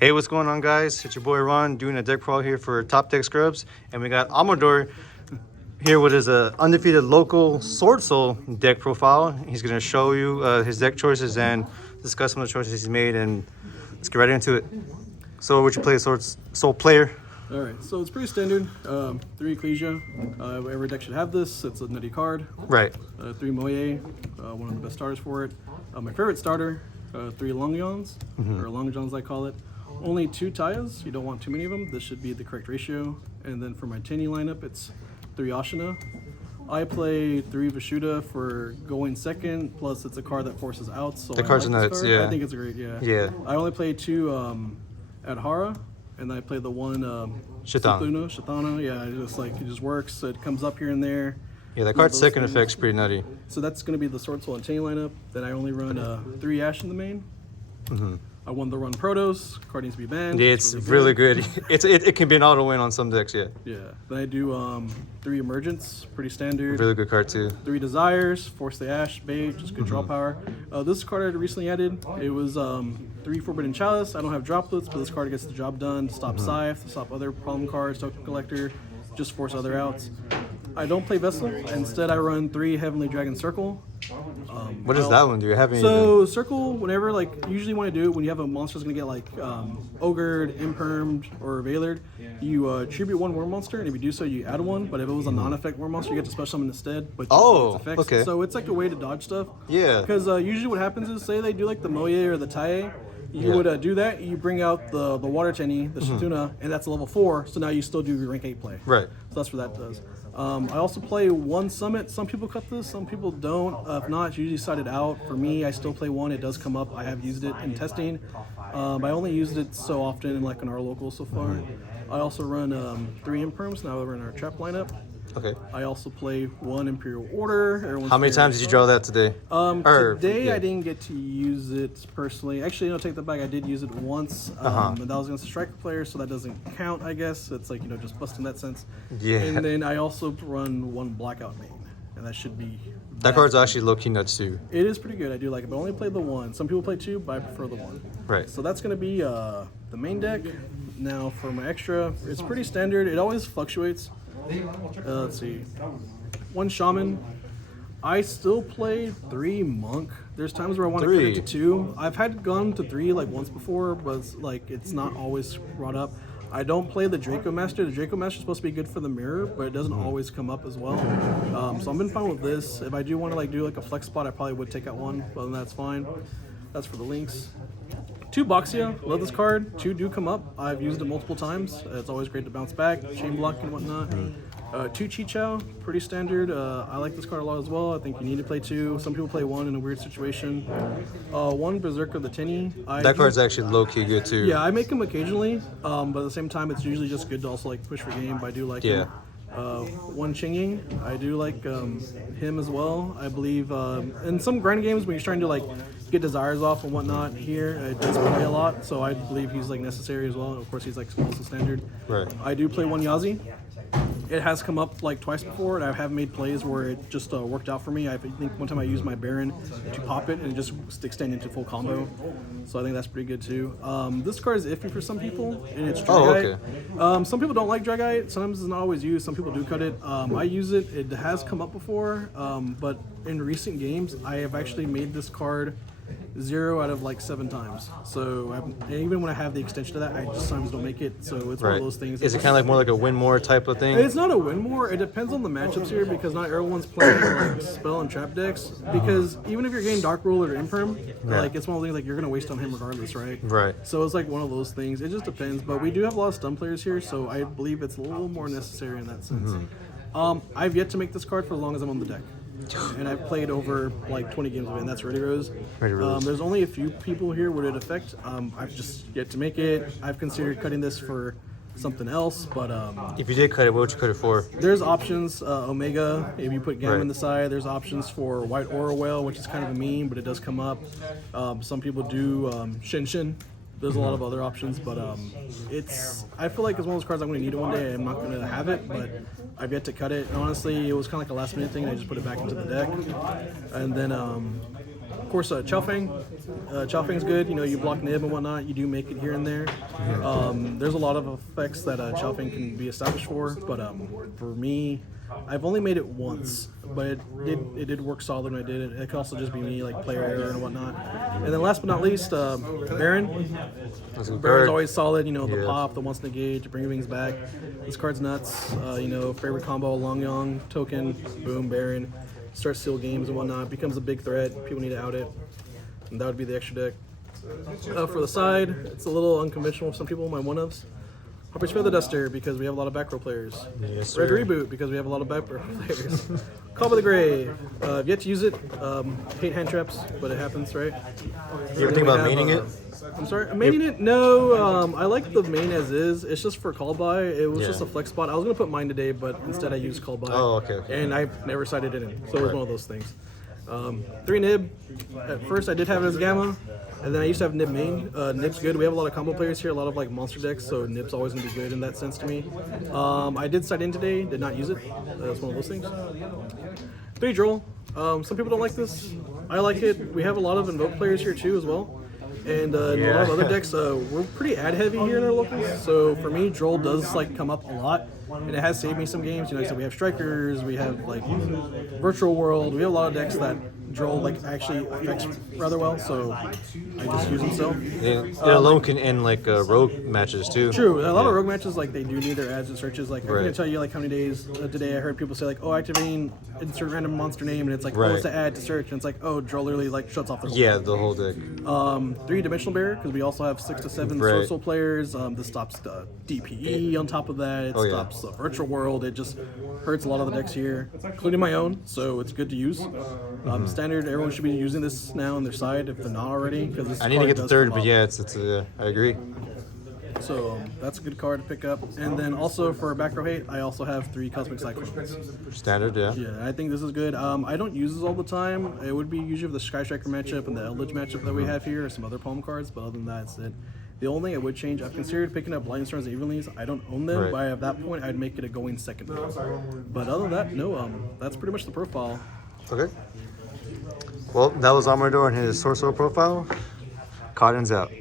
Hey, what's going on, guys? It's your boy Ron doing a deck crawl here for Top Deck Scrubs, and we got Amador here with his undefeated local Sword Soul deck profile. He's gonna show you his deck choices and discuss some of the choices he's made, and let's get right into it. So, would you play Sword Soul player? All right, so it's pretty standard. 3 Ecclesia. Every deck should have this. It's a nutty card. Right. 3 Moye, one of the best starters for it. My favorite starter, 3 Longyons, or Longjons I call it. Only 2 Tayas. You don't want too many of them. This should be the correct ratio. And then for my Tenyi lineup, it's 3 Ashina. I play 3 Vishuddha for going second, plus it's a card that forces out. So The cards are nuts, yeah. I think it's great, yeah. Yeah. I only play 2 Adhara, and I play the one Shatana. Yeah, it just works. So it comes up here and there. Yeah, that card's second effect's pretty nutty. So that's going to be the Sword Soul and Chain lineup. Then I only run 3 Ash in the main. I won the run Protos. Card needs to be banned. Yeah, it's really good. It can be an auto win on some decks, yeah. Yeah. Then I do 3 Emergence, pretty standard. Really good card too. 3 Desires, Force the Ash, bait, just good draw power. This card I recently added, it was 3 Forbidden Chalice. I don't have droplets, but this card gets the job done. Stop Scythe, stop other problem cards, Token Collector, just force other outs. I don't play Vessel. Instead, I run 3 Heavenly Dragon Circle. What does that one do? You have any? So Circle, whenever usually when I do it, when you have a monster that's gonna get ogred, impermed, or veilered, you tribute 1 worm monster, and if you do so, you add 1. But if it was a non-effect worm monster, you get to special summon instead. But okay. So it's like a way to dodge stuff. Yeah. Because usually what happens is, say they do like the Moye or the Taie, you would do that. You bring out the water Tenyi, the Shatuna, and that's a level 4. So now you still do your rank 8 play. Right. So that's what that does. I also play 1 Summit. Some people cut this, some people don't. If not, it's usually sided out. For me, I still play 1. It does come up. I have used it in testing. I only used it so often, like in our local so far. I also run 3 Imperms. Now we're in our trap lineup. Okay. I also play 1 Imperial Order. How many times did you draw that today? Today I didn't get to use it personally. Actually, no, take that back. I did use it once, and that was against a striker player, so that doesn't count, I guess. It's like, just bust in that sense. Yeah. And then I also run 1 Blackout main, and that should be... That card's actually low-key nuts too. It is pretty good. I do like it, but I only play the 1. Some people play 2, but I prefer the 1. Right. So that's going to be the main deck. Now for my extra, it's pretty standard. It always fluctuates. Let's see. 1 Shaman. I still play 3 Monk. There's times where I want to cut it to 2. I've had gone to 3 once before, but it's not always brought up. I don't play the Draco Master. The Draco Master is supposed to be good for the mirror, but it doesn't always come up as well. So I've been fine with this. If I do want to do a flex spot, I probably would take out 1, but then that's fine. That's for the links. 2 Boxia, love this card. 2 do come up. I've used it multiple times. It's always great to bounce back, chain block and whatnot. 2 Chichao, pretty standard. I like this card a lot as well. I think you need to play 2. Some people play 1 in a weird situation. 1 Berserker the Tenyi. That card's actually low-key good too. Yeah, I make him occasionally, but at the same time, it's usually just good to also push for game. But I do like him. 1 Chingying, I do like him as well. I believe in some grind games when you're trying to get desires off and whatnot, here it does play a lot, so I believe he's necessary as well. And of course, he's also standard. Right. I do play 1 Yazi. It has come up twice before, and I have made plays where it just worked out for me. I think one time I used my Baron to pop it and it just extend into full combo. So I think that's pretty good too. This card is iffy for some people, and it's Dragite. Some people don't like Dragite. Sometimes it's not always used. Some people do cut it. I use it. It has come up before, but in recent games, I have actually made this card 0 out of 7 times. So even when I have the extension to that, I just sometimes don't make it. So it's one of those things. Is it kind of more like a win more type of thing? It's not a win more. It depends on the matchups here, because not everyone's playing spell and trap decks. Because even if you're getting Dark Rule or Imperm, it's one of the things you're gonna waste on him regardless, right? Right. So it's one of those things. It just depends. But we do have a lot of stun players here, so I believe it's a little more necessary in that sense. I've yet to make this card for as long as I'm on the deck. And I've played over 20 games of it, and that's Ready Rose. There's only a few people here would it affect. I've just yet to make it. I've considered cutting this for something else, but if you did cut it, what would you cut it for? There's options. Omega, if you put Gamma in the side, there's options for White Aura Whale, which is kind of a meme, but it does come up. Some people do Shin. There's a lot of other options, but I feel like it's one of those cards I'm going to need it one day. I'm not going to have it, but I've yet to cut it. And honestly, it was kind of a last minute thing, and I just put it back into the deck. And then course, Chaofeng. Chaofeng's good. You know, you block nib and whatnot. You do make it here and there. There's a lot of effects that Chaofeng can be established for, but for me, I've only made it once, but it did work solid when I did it. It could also just be me, like player error and whatnot. And then last but not least, Baron. Baron's always solid. You know, the pop, the once to engage, bring things back. This card's nuts. You know, favorite combo, Long Yong, token, boom, Baron. Starts steal games and whatnot. Becomes a big threat. People need to out it. And that would be the extra deck. For the side, it's a little unconventional for some people, my one-ofs. Harper's Feather Duster, because we have a lot of back row players. Yes, Red sir. Reboot, because we have a lot of back row players. Call by the Grave. I've yet to use it. Hate hand traps, but it happens, right? You ever think about maining it? I'm sorry, maining it? No, I like the main as is. It's just for call by. It was just a flex spot. I was gonna put mine today, but instead I used call by. Oh, okay. And I never cited it in, so it was one of those things. 3 nib. At first I did have it as gamma, and then I used to have nib main. Nib's good. We have a lot of combo players here, a lot of like monster decks, so nib's always gonna be good in that sense to me. I did cite in today, did not use it. That's one of those things. 3 droll. Some people don't like this. I like it. We have a lot of invoke players here too as well. And in a lot of other decks, we're pretty ad heavy here in our locals. So for me, Droll does like come up a lot, and it has saved me some games. You know, so we have Strikers, we have like Virtual World. We have a lot of decks that Droll like actually affects rather well. So I just use them still. It alone can end like rogue matches too. True, a lot of rogue matches like they do need their ads and searches. Like I can tell you like how many days today I heard people say like, oh, activating insert random monster name, and it's like, oh, it's to add to search, and it's like, oh, Droll literally like shuts off the whole Yeah, the whole deck. 3-dimensional barrier, because we also have 6 to 7 Swordsoul players. This stops the DPE on top of that. It stops the virtual world. It just hurts a lot of the decks here, including my own. So it's good to use. Standard, everyone should be using this now on their side if they're not already. Because I need to get the third, but yeah, I agree. So that's a good card to pick up. And then also for back row hate, I also have 3 Cosmic Cyclones. Standard, yeah. Yeah, I think this is good. I don't use this all the time. It would be usually for the Sky Striker matchup and the Eldritch matchup that we have here, or some other palm cards, but other than that, it's it. The only thing I would change, I've considered picking up Lightning Storms and Evenlies. I don't own them, but at that point, I'd make it a going second. But other than that, no, that's pretty much the profile. Okay. Well, that was Amador and his Swordsoul profile. Cottens out.